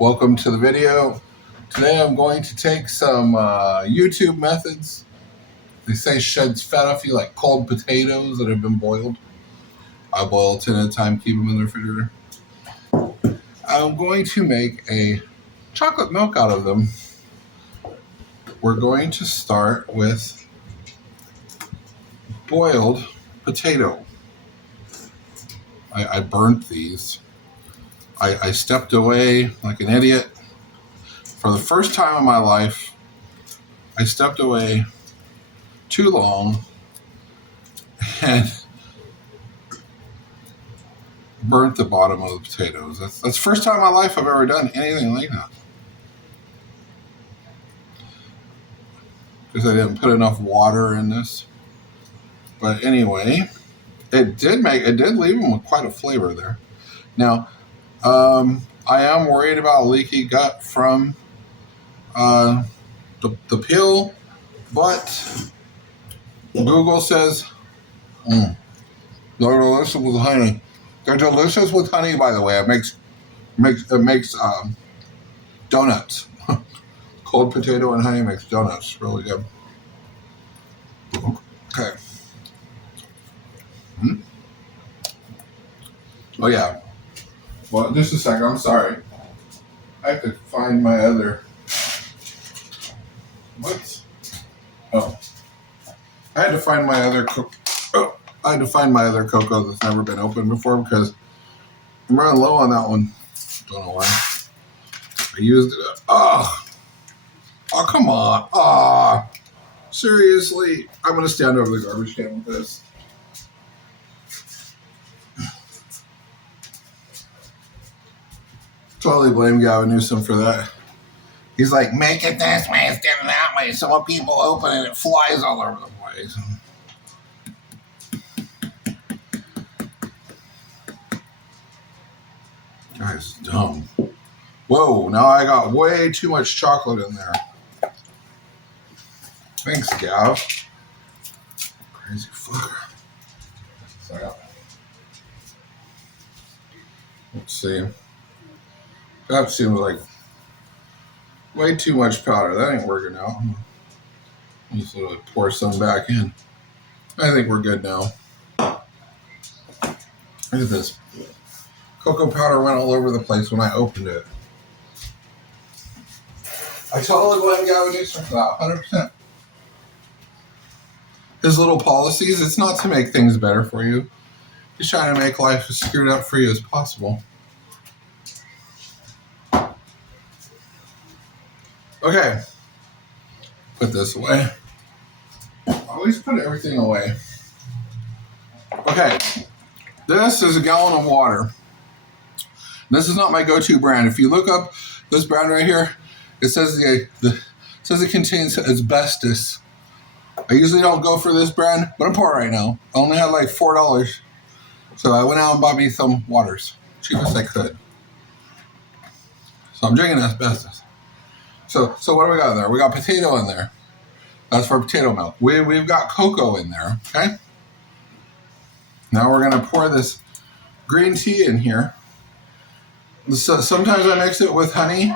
Welcome to the video. Today I'm going to take some YouTube methods. They say sheds fat off you, like cold potatoes that have been boiled. I boil 10 at a time, keep them in the refrigerator. I'm going to make a chocolate milk out of them. We're going to start with boiled potato. I burnt these. I stepped away like an idiot. For the first time in my life, I stepped away too long and burnt the bottom of the potatoes. That's the first time in my life I've ever done anything like that. Because I didn't put enough water in this. But anyway, it did leave them with quite a flavor there. Now, I am worried about leaky gut from the peel, but Google says they're delicious with honey. They're delicious with honey, by the way. It makes donuts. Cold potato and honey makes donuts. Really good. Okay. Oh yeah. Well, just a second. I'm sorry. I have to find my other. What? Oh. I had to find my other cocoa that's never been opened before because I'm running low on that one. Don't know why. I used it up. Oh, come on. Seriously. I'm going to stand over the garbage can with this. Totally blame Gavin Newsom for that. He's like, make it this way instead of that way. So when people open it, it flies all over the place. Guy's dumb. Whoa, now I got way too much chocolate in there. Thanks, Gav. Crazy fucker. So, let's see. That seems like way too much powder. That ain't working out. Just literally pour some back in. I think we're good now. Look at this. Cocoa powder went all over the place when I opened it. I totally blame Gavin Newsom for that, 100%. His little policies, it's not to make things better for you. He's trying to make life as screwed up for you as possible. Okay. Put this away. Always put everything away. Okay. This is a gallon of water. This is not my go-to brand. If you look up this brand right here, it says it contains asbestos. I usually don't go for this brand, but I'm poor right now. I only had like $4. So I went out and bought me some waters. Cheapest I could. So I'm drinking asbestos. So what do we got in there? We got potato in there. That's for potato milk. We've got cocoa in there, okay? Now we're gonna pour this green tea in here. So sometimes I mix it with honey.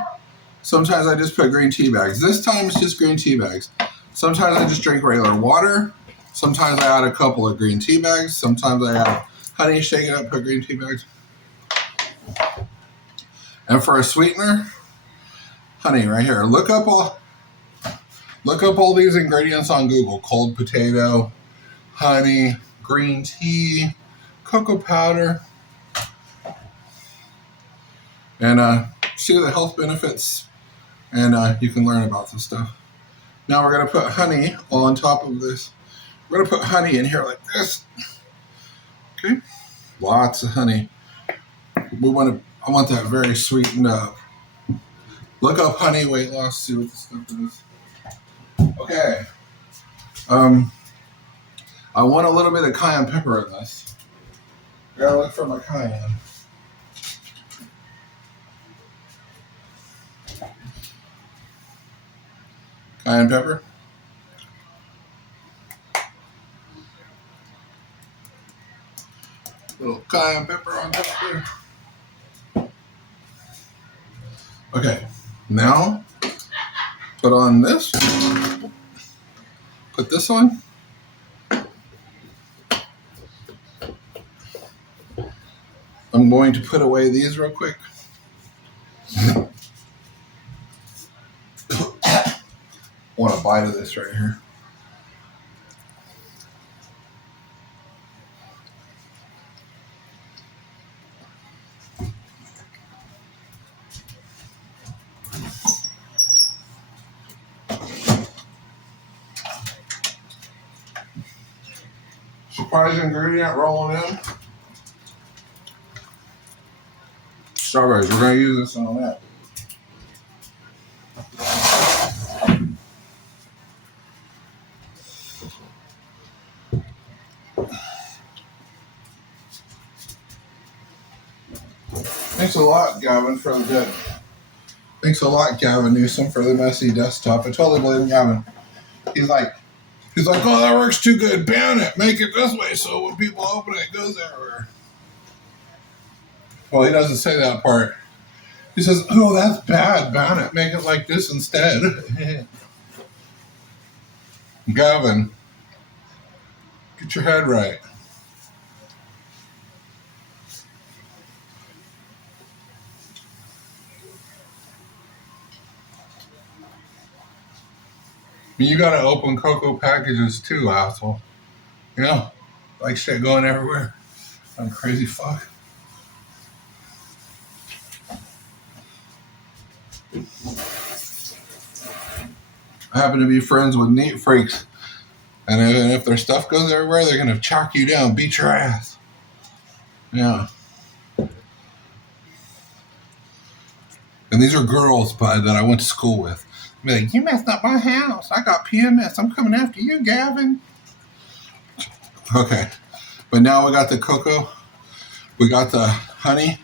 Sometimes I just put green tea bags. This time it's just green tea bags. Sometimes I just drink regular water. Sometimes I add a couple of green tea bags. Sometimes I add honey, shake it up, put green tea bags. And for a sweetener, honey right here. Look up all these ingredients on Google. Cold potato, honey, green tea, cocoa powder. And see the health benefits. And you can learn about this stuff. Now we're going to put honey on top of this. We're going to put honey in here like this. Okay. Lots of honey. I want that very sweetened up. Look up honey weight loss, see what the stuff is. Okay. I want a little bit of cayenne pepper in this. I gotta look for my cayenne. Cayenne pepper. Little cayenne pepper on top there. Okay, now put on this. Put this on. I'm going to put away these real quick. I want a bite of this right here. Surprise ingredient rolling in. Strawberries. We're going to use this on that. Thanks a lot, Gavin, for the bit. Thanks a lot, Gavin Newsom, for the messy desktop. I totally believe in Gavin. He's like, oh, that works too good. Ban it. Make it this way so when people open it, it goes everywhere. Well, he doesn't say that part. He says, oh, that's bad. Ban it. Make it like this instead. Gavin, get your head right. You gotta open cocoa packages too, asshole. You know, like shit going everywhere. I'm crazy fuck. I happen to be friends with neat freaks. And if their stuff goes everywhere, they're gonna chalk you down, beat your ass. Yeah. And these are girls, bud, that I went to school with. Be like, you messed up my house. I got PMS. I'm coming after you, Gavin. Okay. But now we got the cocoa. We got the honey.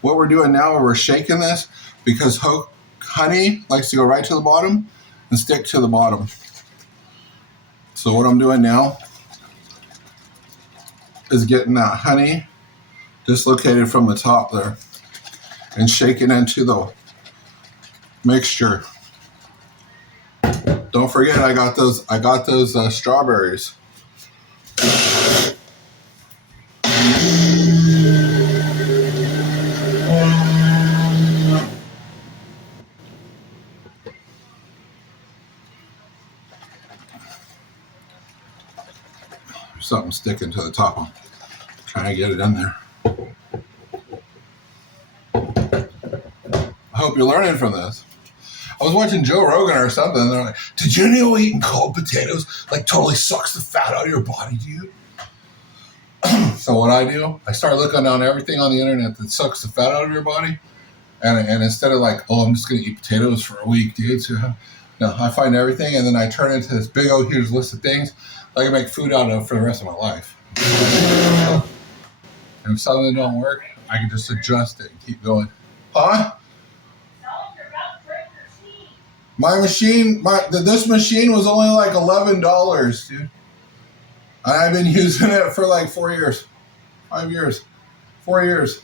What we're doing now, we're shaking this because honey likes to go right to the bottom and stick to the bottom. So what I'm doing now is getting that honey dislocated from the top there and shaking into the mixture. Don't forget, I got those strawberries. Something sticking to the top. I'm trying to get it in there. I hope you're learning from this. I was watching Joe Rogan or something, and they're like, did you know eating cold potatoes like totally sucks the fat out of your body, dude? So what I do, I start looking on everything on the internet that sucks the fat out of your body. And instead of like, oh, I'm just going to eat potatoes for a week, dude. So, no, I find everything, and then I turn it into this big old huge list of things I can make food out of for the rest of my life. And if something don't work, I can just adjust it and keep going. Huh? My machine, this machine was only like $11, dude. And I've been using it for like 4 years. 5 years. 4 years.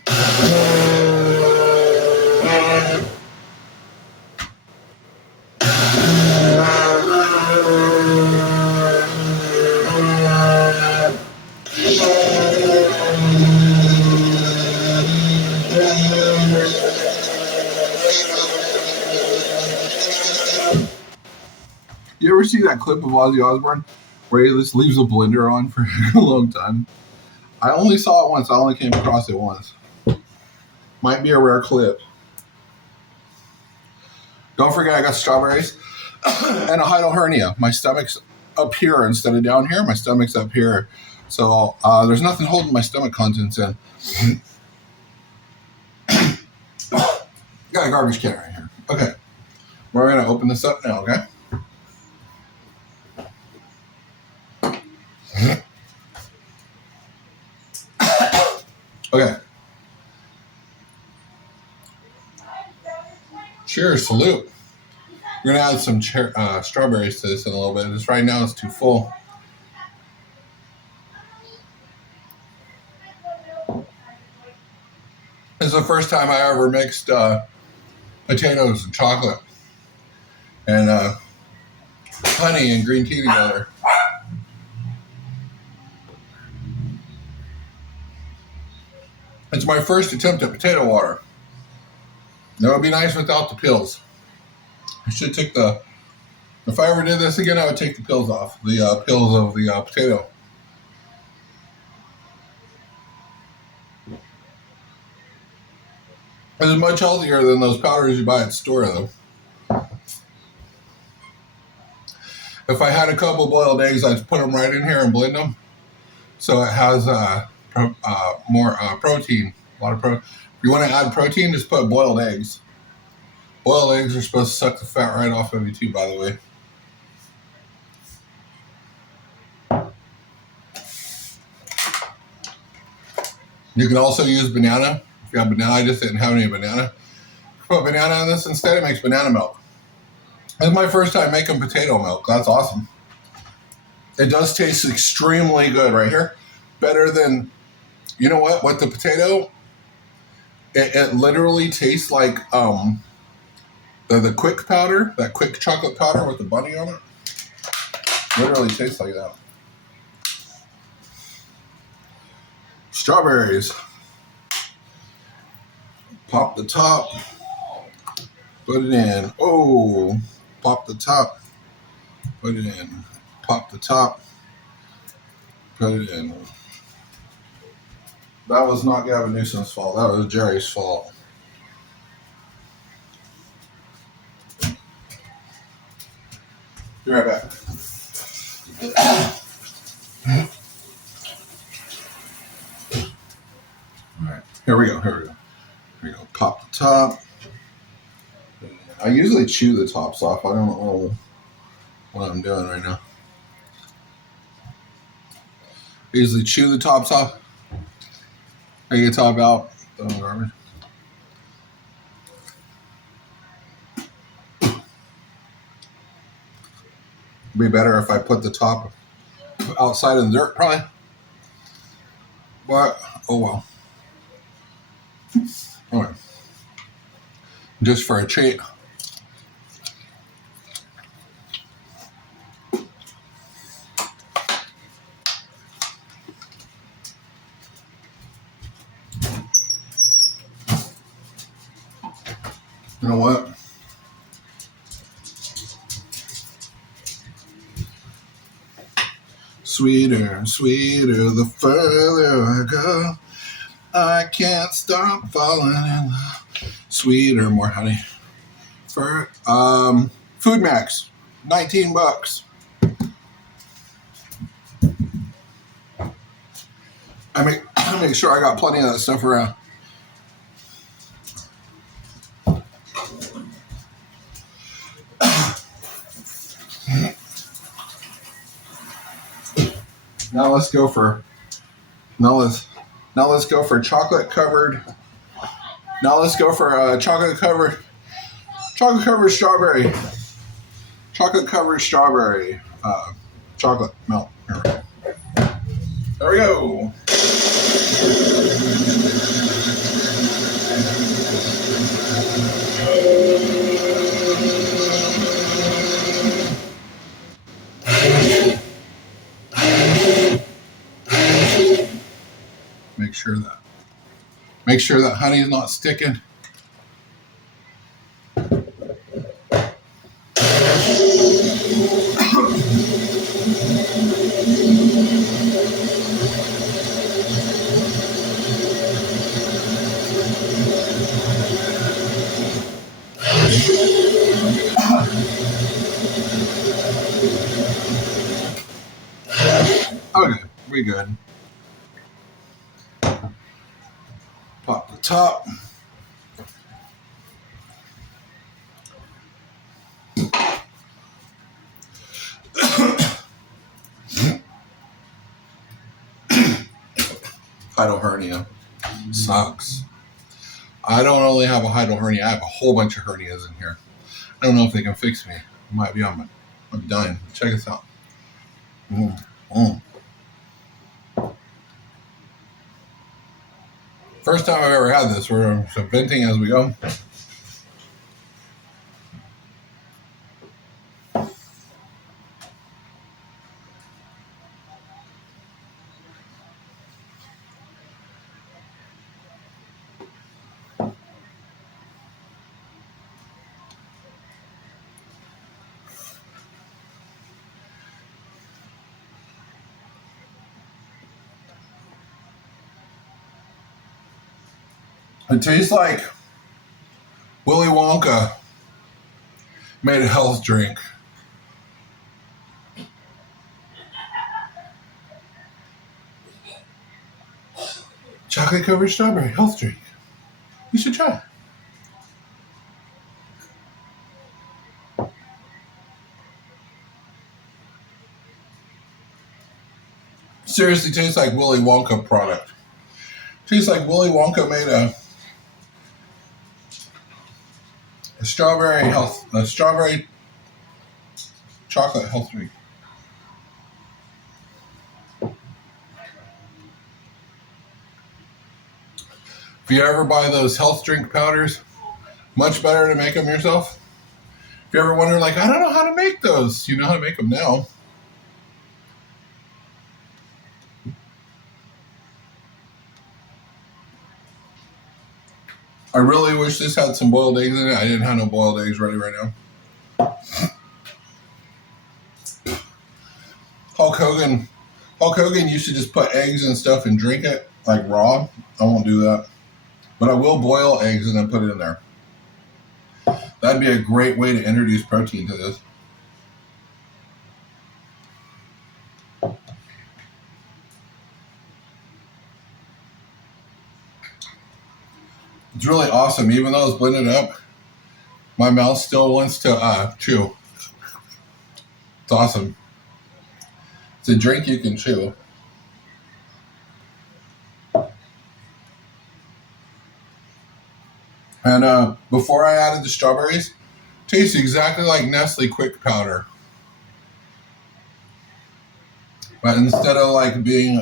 You ever see that clip of Ozzy Osbourne where he just leaves a blender on for a long time? I only saw it once. I only came across it once. Might be a rare clip. Don't forget I got strawberries and a hiatal hernia. My stomach's up here instead of down here. My stomach's up here. So there's nothing holding my stomach contents in. Got a garbage can right here. Okay. We're going to open this up now, okay? Okay. Cheers, salute. We're going to add some strawberries to this in a little bit. Just right now it's too full. This is the first time I ever mixed potatoes and chocolate and honey and green tea together. It's my first attempt at potato water. That would be nice without the pills. I should take the, if I ever did this again, I would take the pills off, the pills of the potato. It's much healthier than those powders you buy at the store, though. If I had a couple boiled eggs, I'd put them right in here and blend them, so it has more protein. A lot of protein. If you want to add protein, just put boiled eggs. Boiled eggs are supposed to suck the fat right off of you too, by the way. You can also use banana. If you have banana, I just didn't have any banana. Put banana in this instead, it makes banana milk. It's my first time making potato milk. That's awesome. It does taste extremely good right here. Better than, you know what, with the potato, it literally tastes like the quick powder, that quick chocolate powder with the bunny on it. Literally tastes like that. Strawberries. Pop the top. Put it in. Oh, pop the top. Put it in. Pop the top. Put it in. That was not Gavin Newsom's fault. That was Jerry's fault. Be right back. All right. Here we go. Here we go. Pop the top. I usually chew the tops off. I don't know what I'm doing right now. I usually chew the tops off. I get the top out. Throw in the garbage. It'd be better if I put the top outside in the dirt, probably. But, oh well. All right. Just for a treat. You know what? Sweeter and sweeter the further I go. I can't stop falling in love. Sweeter, more honey. For Food Max, $19. I make sure I got plenty of that stuff around. Now let's go for chocolate covered. Now let's go for chocolate covered strawberry. Chocolate covered strawberry chocolate milk. There we go. Make sure that honey is not sticking. Okay, we good. Pop the top. Hiatal hernia sucks. I don't only have a hiatal hernia, I have a whole bunch of hernias in here. I don't know if they can fix me. I might be on my, I'm dying. Check this out. First time I've ever had this. We're venting as we go. It tastes like Willy Wonka made a health drink. Chocolate covered strawberry health drink. You should try it. Seriously, tastes like Willy Wonka product. Tastes like Willy Wonka made a strawberry chocolate health drink. If you ever buy those health drink powders, much better to make them yourself. If you ever wonder, like, I don't know how to make those, you know how to make them now. I really wish this had some boiled eggs in it. I didn't have no boiled eggs ready right now. Hulk Hogan used to just put eggs and stuff and drink it like raw. I won't do that. But I will boil eggs and then put it in there. That'd be a great way to introduce protein to this. It's really awesome. Even though it's blended up, my mouth still wants to chew. It's awesome. It's a drink you can chew. And before I added the strawberries, it tastes exactly like Nestle Quick Powder. But instead of like being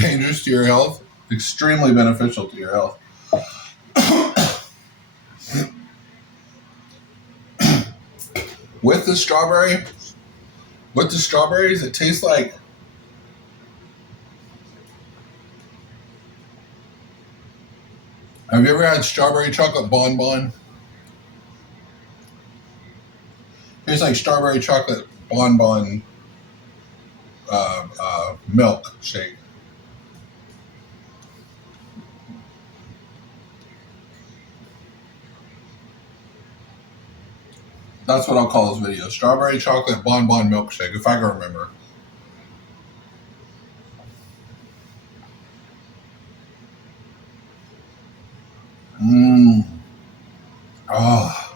dangerous to your health, extremely beneficial to your health. With the strawberries, it tastes like have you ever had strawberry chocolate bonbon? Tastes like strawberry chocolate bonbon milk shake. That's what I'll call this video. Strawberry chocolate bonbon milkshake, if I can remember. Mmm. Oh.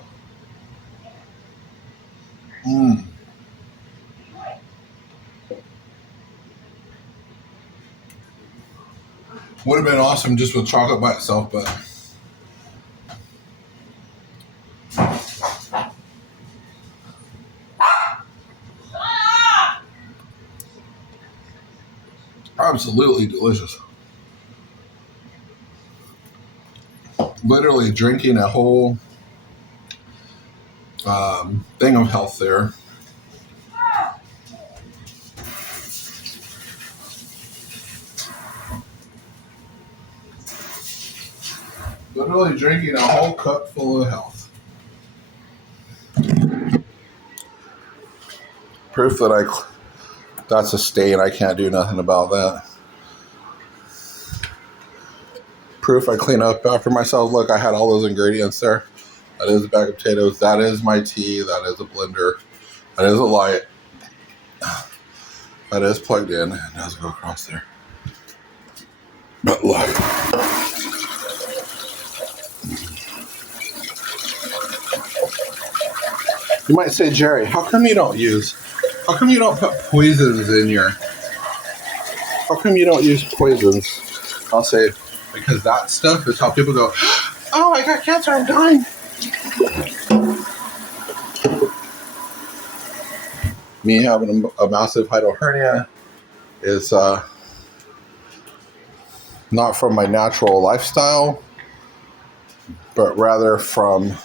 Mmm. Would have been awesome just with chocolate by itself, but absolutely delicious. Literally drinking a whole thing of health there. Literally drinking a whole cup full of health. Proof that that's a stain. I can't do nothing about that. Proof I clean up after myself. Look, I had all those ingredients there. That is a bag of potatoes. That is my tea. That is a blender. That is a light. That is plugged in. It does go across there. But look. You might say, Jerry, how come you don't put poisons in your, how come you don't use poisons? I'll say, because that stuff is how people go, oh, I got cancer, I'm dying. Me having a massive hiatal hernia is not from my natural lifestyle, but rather from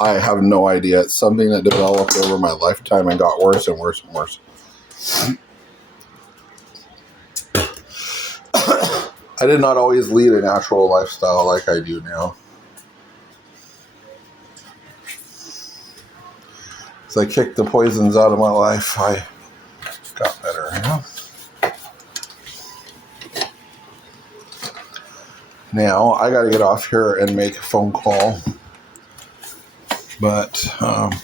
I have no idea. It's something that developed over my lifetime and got worse and worse and worse. I did not always lead a natural lifestyle like I do now. As I kicked the poisons out of my life, I got better, you know? Now, I got to get off here and make a phone call. But not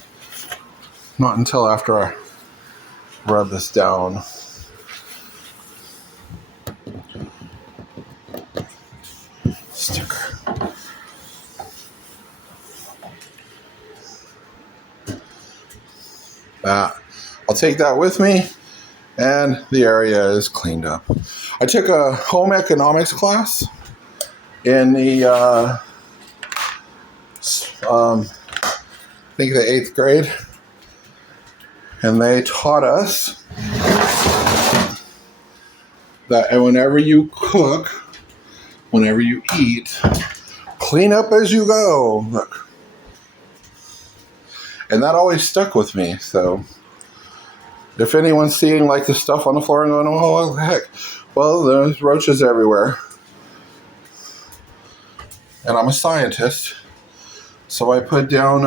until after I rub this down. Sticker. That. I'll take that with me, and the area is cleaned up. I took a home economics class in the, I think the 8th grade, and they taught us that whenever you cook, whenever you eat, clean up as you go. Look. And that always stuck with me, so if anyone's seeing like the stuff on the floor and going, oh, what the heck? Well, there's roaches everywhere. And I'm a scientist, so I put down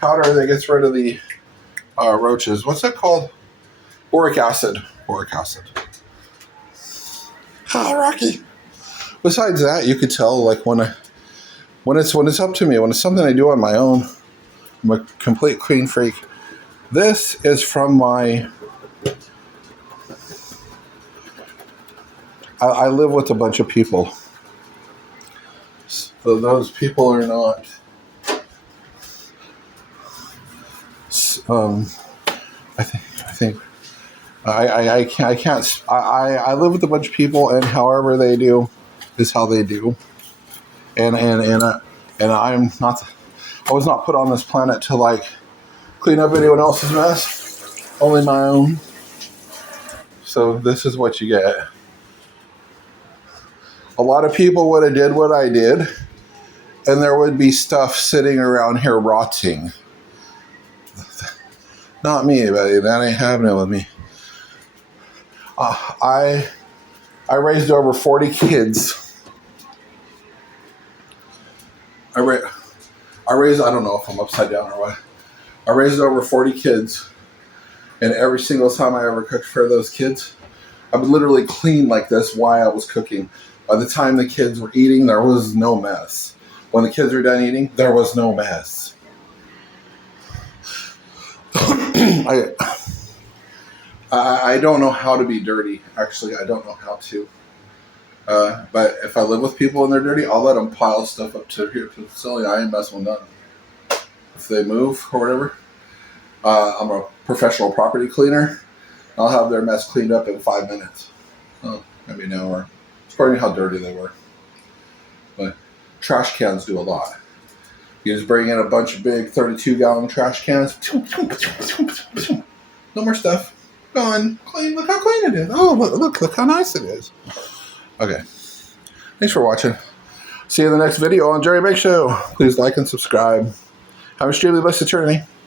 powder that gets rid of the roaches. What's that called? Boric acid. Boric acid. Ah, Rocky. Besides that, you could tell like when it's up to me, when it's something I do on my own, I'm a complete clean freak. This is from my. I live with a bunch of people. So those people are not. I live with a bunch of people, and however they do is how they do. And I'm not. I was not put on this planet to like clean up anyone else's mess, only my own. So this is what you get. A lot of people would have did what I did, and there would be stuff sitting around here rotting. Not me, buddy. That ain't happening with me. I raised over 40 kids. I raised, I don't know if I'm upside down or what. I raised over 40 kids, and every single time I ever cooked for those kids, I would literally clean like this while I was cooking. By the time the kids were eating, there was no mess. When the kids were done eating, there was no mess. I don't know how to be dirty. Actually, I don't know how to. But if I live with people and they're dirty, I'll let them pile stuff up to here to the facility. I ain't messing with nothing. If they move or whatever, I'm a professional property cleaner. I'll have their mess cleaned up in 5 minutes. Oh, maybe an hour. According to how dirty they were. But trash cans do a lot. You just bring in a bunch of big 32-gallon trash cans. No more stuff. Gone. Clean. Look how clean it is. Oh, look how nice it is. Okay. Thanks for watching. See you in the next video on Jerry Bake Show. Please like and subscribe. Have a extremely blessed eternity.